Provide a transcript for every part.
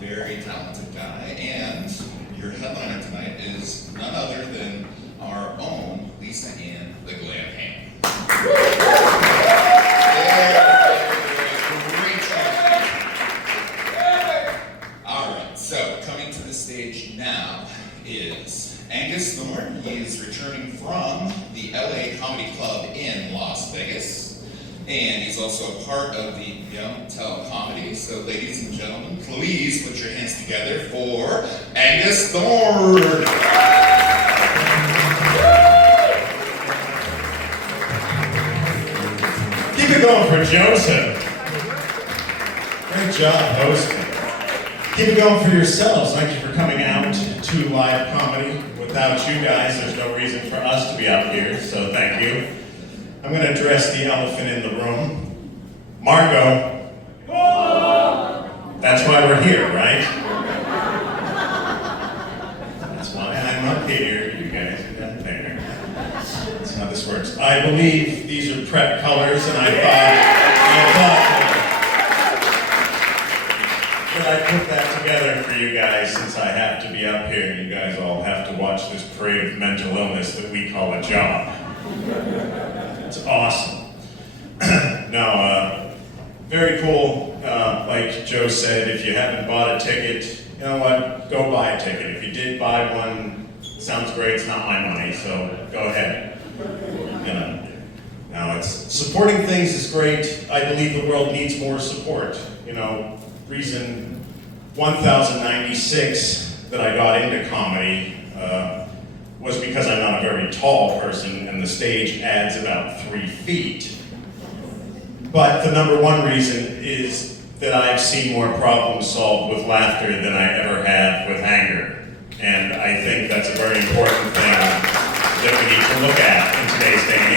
very talented guy, and your headliner tonight is none other than our own Lisa Ann the Glam Hand. Great job. All right, so coming to the stage now is Angus Thorne. He is returning from the LA Comedy Club in Las Vegas. And he's also a part of the Young Tell Comedy. So ladies and gentlemen, please put your hands together for Angus Thorne. Keep it going for Joseph. Great job hosting. Keep it going for yourselves. Thank you for coming out to live comedy. Without you guys, there's no reason for us to be out here, so thank you. I'm going to address the elephant in the room. Margot. That's why we're here, right? That's why I'm up here. You guys are down there. That's how this works. I believe these are prep colors, and I thought that I put that together for you guys since I have to be up here, and you guys all have to watch this parade of mental illness that we call a job. It's awesome. No, very cool. Like Joe said, if you haven't bought a ticket, you know what? Go buy a ticket. If you did buy one, sounds great. It's not my money, so go ahead. You know. Now, supporting things is great. I believe the world needs more support. You know, reason 1096 that I got into comedy was because I'm not a very tall person and the stage adds about 3 feet. But the number one reason is that I've seen more problems solved with laughter than I ever have with anger. And I think that's a very important thing that we need to look at in today's day and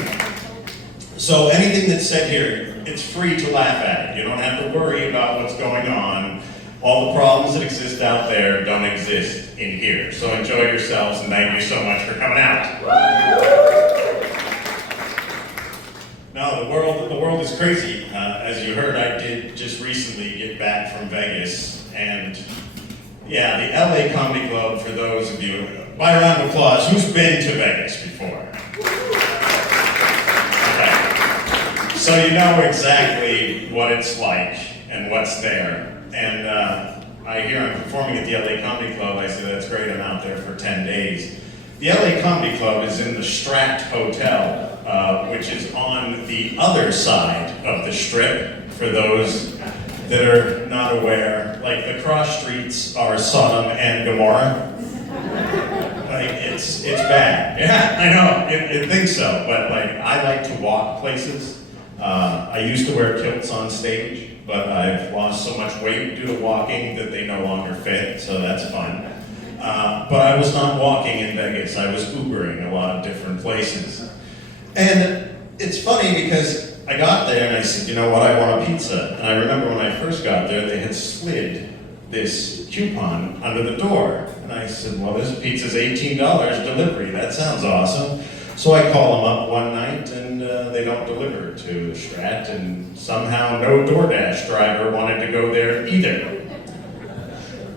age. So anything that's said here, it's free to laugh at. You don't have to worry about what's going on. All the problems that exist out there don't exist in here. So enjoy yourselves, and thank you so much for coming out. No, the world is crazy. As you heard, I did just recently get back from Vegas, and yeah, the LA Comedy Club, for those of you, by a round of applause, who's been to Vegas before? Okay. So you know exactly what it's like and what's there. And I hear I'm performing at the LA Comedy Club. I say, that's great, I'm out there for 10 days. The LA Comedy Club is in the Strat Hotel, which is on the other side of the Strip, for those that are not aware. Like, the cross streets are Sodom and Gomorrah. Like, it's bad. Yeah, I know, you think so, but like, I like to walk places. I used to wear kilts on stage, but I've lost so much weight due to walking that they no longer fit, so that's fun. But I was not walking in Vegas, I was Ubering a lot of different places. And it's funny because I got there and I said, you know what, I want a pizza. And I remember when I first got there, they had slid this coupon under the door. And I said, well, this pizza's $18 delivery, that sounds awesome. So I call them up one night and they don't deliver to the Strat, and somehow no DoorDash driver wanted to go there either.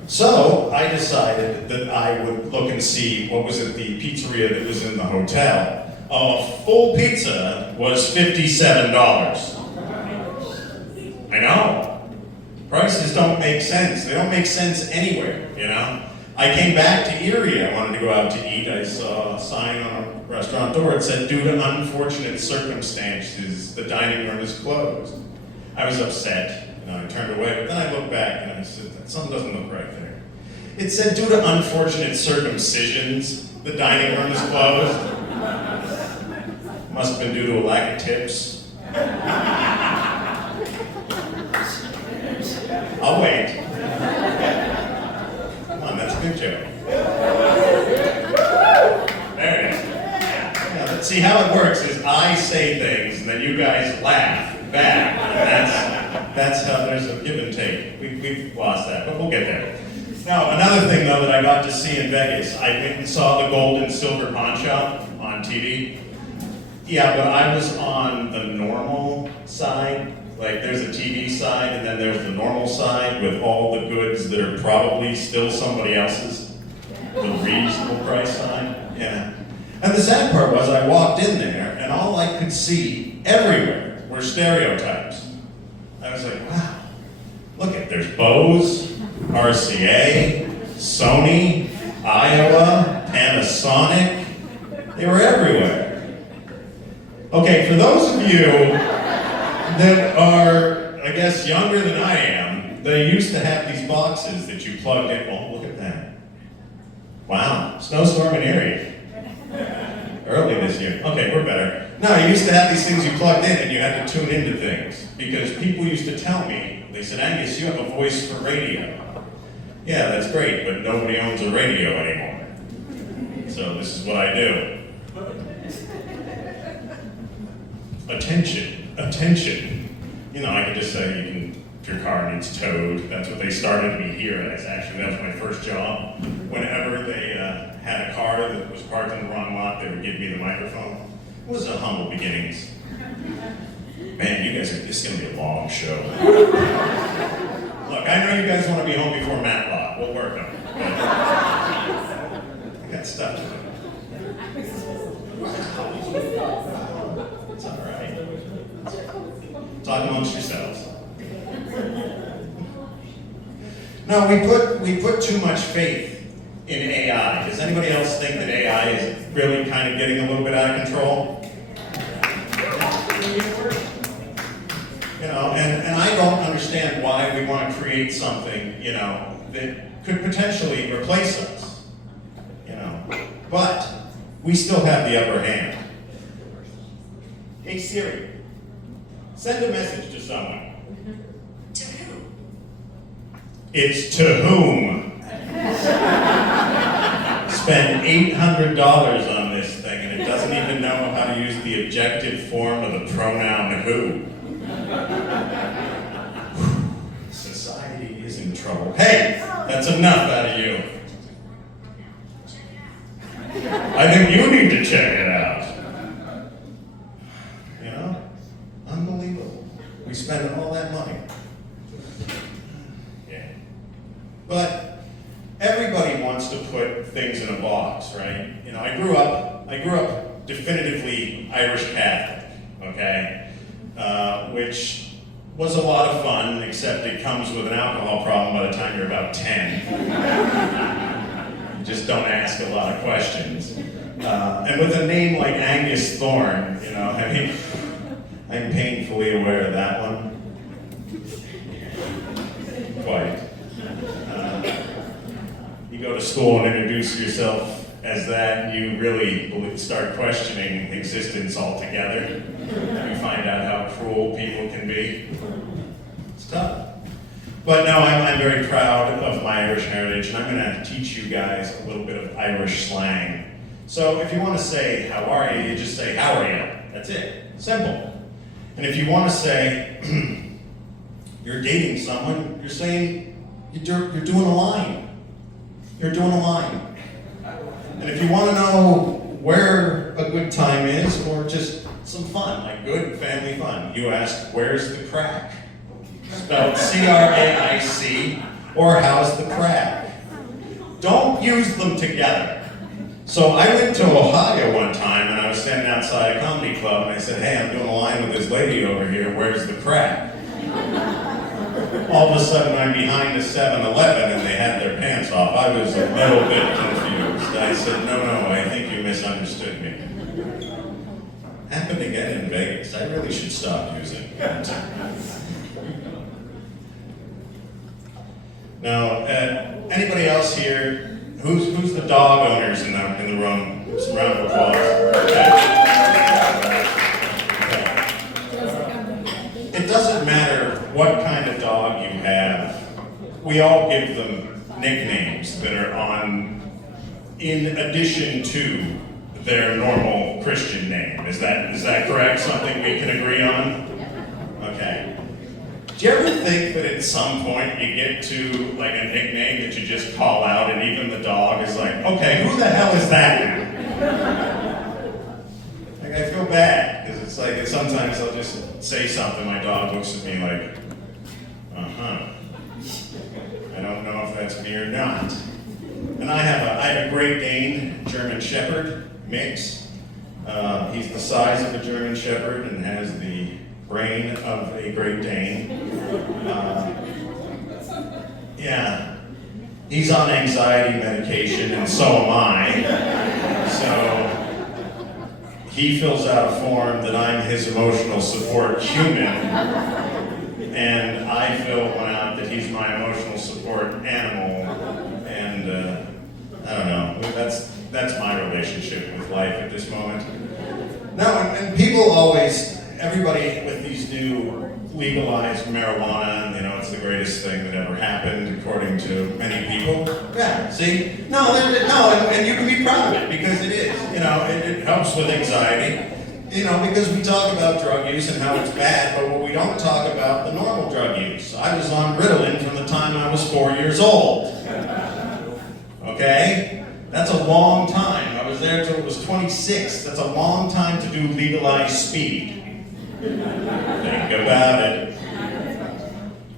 So I decided that I would look and see what was at the pizzeria that was in the hotel. A full pizza was $57. I know. Prices don't make sense. They don't make sense anywhere, you know? I came back to Erie. I wanted to go out to eat. I saw a sign on a restaurant door. It said, due to unfortunate circumstances, the dining room is closed. I was upset, and I turned away, but then I looked back and I said, something doesn't look right there. It said, due to unfortunate circumcisions, the dining room is closed. Must have been due to a lack of tips. I'll wait. Come on, that's a good joke. There it is. Yeah, let's see how it works is I say things and then you guys laugh back. And that's how there's a give and take. We've lost that, but we'll get there. Now, another thing though that I got to see in Vegas, I went and saw the Gold and Silver Pawn Shop on TV. Yeah, but I was on the normal side, Like there's a TV side and then there's the normal side with all the goods that are probably still somebody else's. The reasonable price side. Yeah. And the sad part was I walked in there and all I could see everywhere were stereotypes. I was like, wow, look at, there's Bose, RCA, Sony, Iowa, Panasonic. They were everywhere. Okay, for those of you that are, I guess, younger than I am, they used to have these boxes that you plugged in. Oh, look at that. Wow, snowstorm in Erie. Early this year. Okay, we're better. No, you used to have these things you plugged in and you had to tune into things. Because people used to tell me, they said, Angus, you have a voice for radio. Yeah, that's great, but nobody owns a radio anymore. So this is what I do. Attention, attention. You know, I could just say, you can, if your car needs towed, that's what they started me here as. Actually, that was my first job. Whenever they had a car that was parked in the wrong lot, they would give me the microphone. It was a humble beginnings. Man, you guys are, this is gonna be a long show. Look, I know you guys want to be home before Matlock. We'll work on it. I got stuff to do. It's all right. Talk amongst yourselves. No, we put too much faith in AI. Does anybody else think that AI is really kind of getting a little bit out of control? You know, and I don't understand why we want to create something, you know, that could potentially replace us. You know, but we still have the upper hand. Hey Siri, send a message to someone. To who? It's to whom? Spend $800 on this thing and it doesn't even know how to use the objective form of the pronoun who. Society is in trouble. Hey, that's enough out of you. I think you need to check it out. You know, unbelievable. We spend all that money. Yeah. But everybody wants to put things in a box, right? You know, I grew up definitively Irish Catholic, okay? Which was a lot of fun, except it comes with an alcohol problem by the time you're about 10. Just don't ask a lot of questions. And with a name like Angus Thorne, you know, I mean, I'm painfully aware of that one. Quite. You go to school and introduce yourself as that, and you really start questioning existence altogether. You find out how cruel people can be. It's tough. But no, I'm very proud of my Irish heritage, and I'm going to teach you guys a little bit of Irish slang. So if you want to say, how are you, you just say, how are you? That's it. Simple. And if you want to say, you're dating someone, you're saying, you're doing a line. You're doing a line. And if you want to know where a good time is, or just some fun, like good family fun, you ask, where's the crack? Spelled C-R-A-I-C, or how's the crack? Don't use them together. So I went to Ohio one time, and I was standing outside a comedy club, and I said, hey, I'm doing a line with this lady over here, where's the crack? All of a sudden, I'm behind a 7-Eleven, and they had their pants off. I was a little bit confused. I said, no, I think you misunderstood me. Happened again in Vegas. I really should stop using it. Now, anybody else here? Who's the dog owners in the room? Some round of applause. Okay. It doesn't matter what kind of dog you have. We all give them nicknames that are in addition to their normal Christian name. Is that correct? Something we can agree on? Okay. Do you ever think that at some point you get to like a nickname that you just call out and even the dog is like, okay, who the hell is that now? Like I feel bad because it's sometimes I'll just say something, my dog looks at me like, uh-huh. I don't know if that's me or not. And I have a Great Dane German Shepherd mix. He's the size of a German Shepherd and has the brain of a Great Dane. Yeah, he's on anxiety medication, and so am I. So he fills out a form that I'm his emotional support human, and I fill one out that he's my emotional support animal. And I don't know. That's my relationship with life at this moment. No, and people always, everybody with these new legalized marijuana, and it's the greatest thing that ever happened, according to many people. Yeah, see? No, and you can be proud of it, because it is. It helps with anxiety, because we talk about drug use and how it's bad, but what we don't talk about, the normal drug use. I was on Ritalin from the time I was 4 years old. Okay? That's a long time. I was there till it was 26. That's a long time to do legalized speed. Think about it.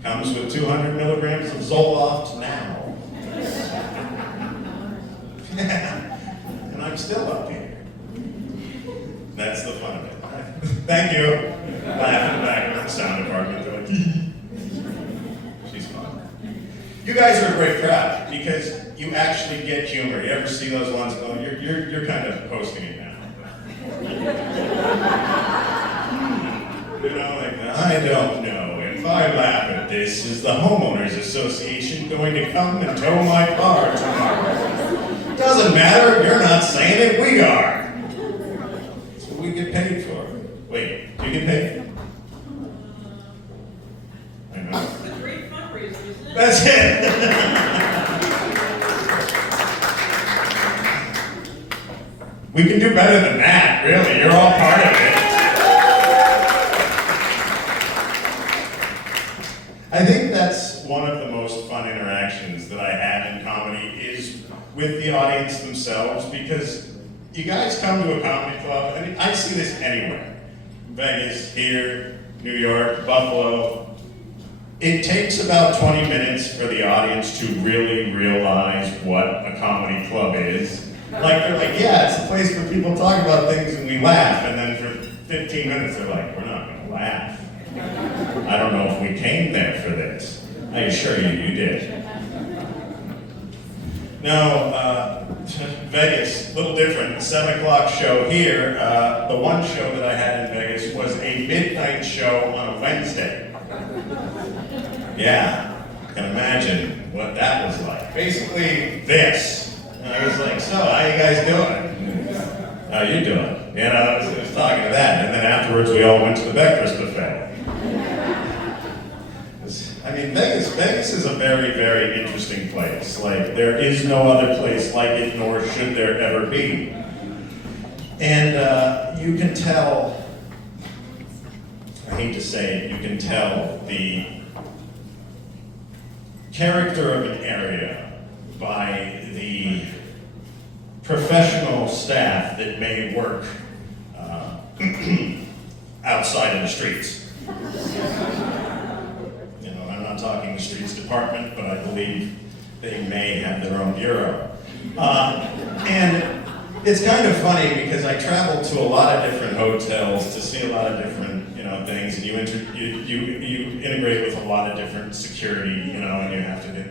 Comes with 200 milligrams of Zoloft now. And I'm still up here. That's the fun of it. Thank you. Laugh in the back of the sound department. They're like, she's fun. You guys are a great crowd because you actually get humor. You ever see those ones going, you're kind of posting it now. I don't know. If I laugh at this, is the homeowners association going to come and tow my car tomorrow? Doesn't matter. You're not saying it. We are. That's what we get paid for. Wait, do you get paid? I know. It's a great fundraiser, isn't it? That's it. We can do better than that, really. You're all part of it. I think that's one of the most fun interactions that I have in comedy is with the audience themselves, because you guys come to a comedy club, and I see this anywhere. Vegas, here, New York, Buffalo. It takes about 20 minutes for the audience to really realize what a comedy club is. Like, they're like, yeah, it's a place where people talk about things and we laugh, and then for 15 minutes they're like, we're not gonna laugh. I don't know if we came there for this. I assure you, you did. No, Vegas, a little different. 7 o'clock show here. The one show that I had in Vegas was a midnight show on a Wednesday. Yeah, I can imagine what that was like. Basically, this. And I was like, so, how you guys doing? How you doing? I was talking to that, and then afterwards we all went to the breakfast buffet. I mean, Vegas is a very, very interesting place. Like, there is no other place like it, nor should there ever be. And you can tell, I hate to say it, you can tell the character of an area by the professional staff that may work outside in the streets. I'm not talking the streets department, but I believe they may have their own bureau. And it's kind of funny because I travel to a lot of different hotels to see a lot of different things, and you integrate with a lot of different security, and you have to do.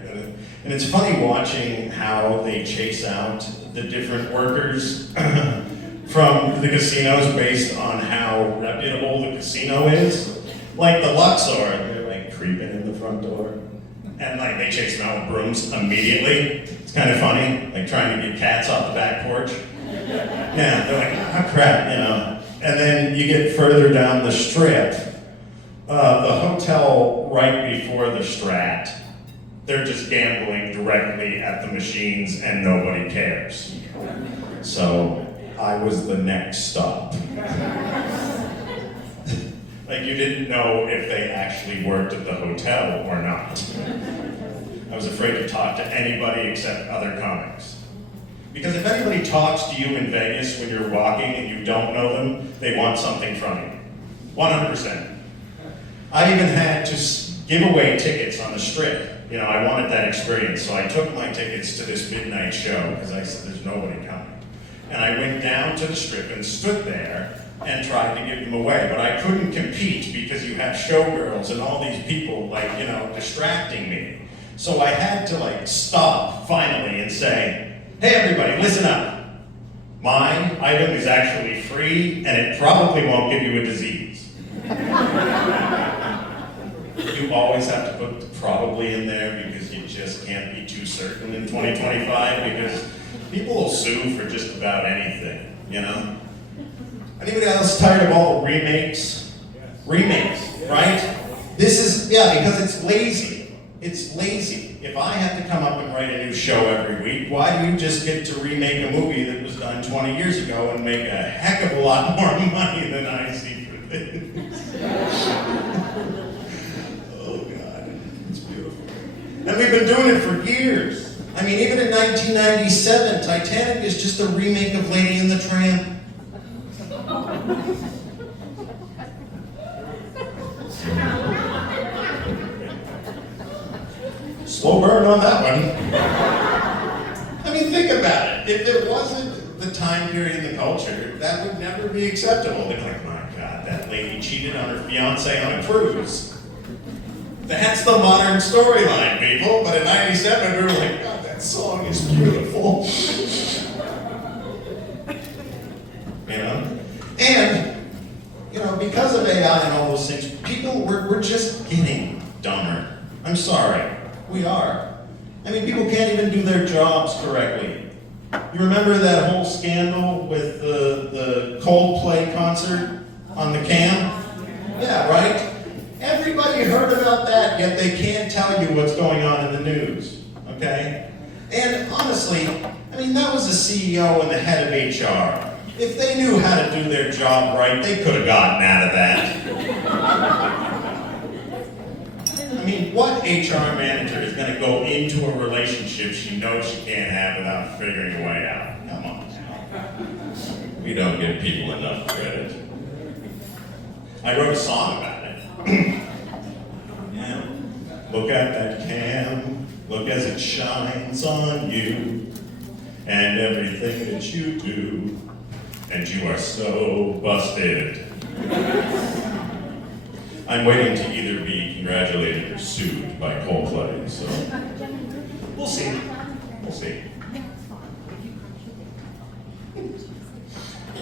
And it's funny watching how they chase out the different workers from the casinos based on how reputable the casino is. Like the Luxor, they're like creeping in the front door, and like they chase them out with brooms immediately. It's kind of funny, like trying to get cats off the back porch. Yeah, they're like, oh crap, And then you get further down the strip, the hotel right before the Strat, they're just gambling directly at the machines and nobody cares. So I was the next stop. Like, you didn't know if they actually worked at the hotel or not. I was afraid to talk to anybody except other comics. Because if anybody talks to you in Vegas when you're walking and you don't know them, they want something from you. 100%. I even had to give away tickets on the strip. You know, I wanted that experience, so I took my tickets to this midnight show because I said there's nobody coming. And I went down to the strip and stood there and tried to give them away, but I couldn't compete because you have showgirls and all these people, like, you know, distracting me. So I had to, like, stop finally and say, hey everybody, listen up. My item is actually free and it probably won't give you a disease. You always have to put the probably in there because you just can't be too certain in 2025 because people will sue for just about anything, you know? Anybody else tired of all the remakes? Remakes, right? This is, yeah, because it's lazy. It's lazy. If I had to come up and write a new show every week, why do you just get to remake a movie that was done 20 years ago and make a heck of a lot more money than I see for this? Oh God, it's beautiful. And we've been doing it for years. I mean, even in 1997, Titanic is just a remake of Lady and the Tramp. Slow burn on that one. I mean, think about it. If it wasn't the time period in the culture, that would never be acceptable. They're like, my God, that lady cheated on her fiance on a cruise. That's the modern storyline, people. But in 97, we were like, God, that song is beautiful. You know? And, you know, because of AI and all those things, people, we're just getting dumber. I'm sorry. We are. I mean, people can't even do their jobs correctly. You remember that whole scandal with the Coldplay concert on the cam? Yeah, right? Everybody heard about that, yet they can't tell you what's going on in the news, okay? And honestly, I mean, that was the CEO and the head of HR. If they knew how to do their job right, they could have gotten out of that. I mean, what HR manager is going to go into a relationship she knows she can't have without figuring a way out? Come on now. We don't give people enough credit. I wrote a song about it. Yeah. Look at that cam, look as it shines on you, and everything that you do, and you are so busted. I'm waiting to either be congratulated or sued by Coldplay, so we'll see. We'll see.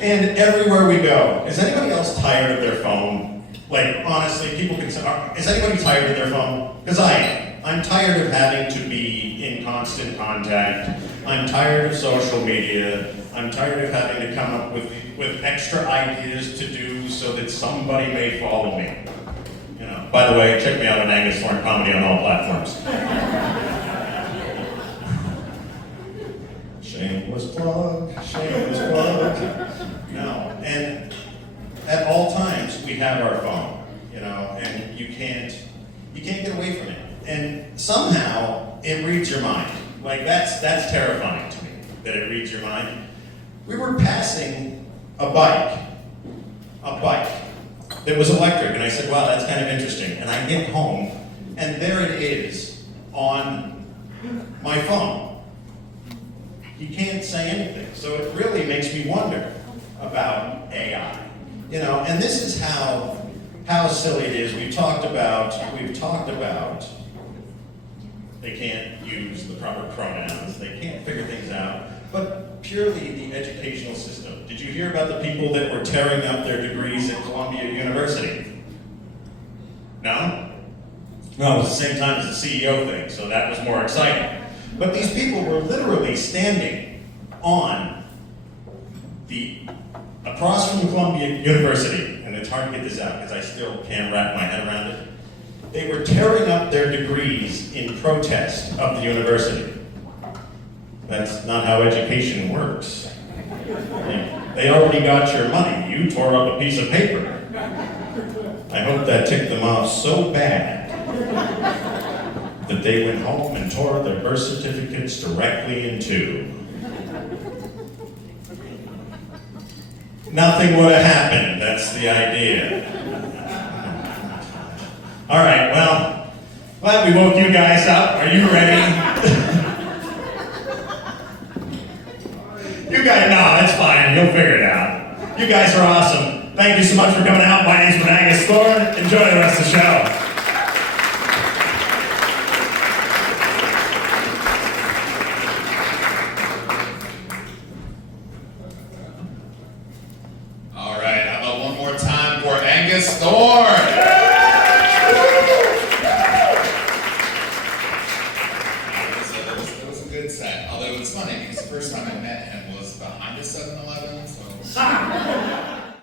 And everywhere we go, is anybody else tired of their phone? Like, honestly, people can say, is anybody tired of their phone? Because I am. I'm tired of having to be in constant contact. I'm tired of social media. I'm tired of having to come up with extra ideas to do so that somebody may follow me. You know. By the way, check me out on Angus Thorne Comedy on all platforms. Shameless plug, shameless plug. No, and at all times we have our phone, you know, and you can't get away from it. And somehow it reads your mind. Like that's terrifying to me that it reads your mind. We were passing a bike that was electric, and I said, wow, that's kind of interesting. And I get home, and there it is on my phone. You can't say anything. So it really makes me wonder about AI. You know, and this is how silly it is. We've talked about they can't use the proper pronouns, they can't figure things out, but purely the educational system. Did you hear about the people that were tearing up their degrees at Columbia University? No? No, it was the same time as the CEO thing, so that was more exciting. But these people were literally standing on across from Columbia University, and it's hard to get this out because I still can't wrap my head around it. They were tearing up their degrees in protest of the university. That's not how education works. They already got your money. You tore up a piece of paper. I hope that ticked them off so bad that they went home and tore their birth certificates directly in two. Nothing would have happened, that's the idea. All right, well, glad we woke you guys up. Are you ready? You guys, no, that's fine. You'll figure it out. You guys are awesome. Thank you so much for coming out. My name's Angus Thorne. Enjoy the rest of the show.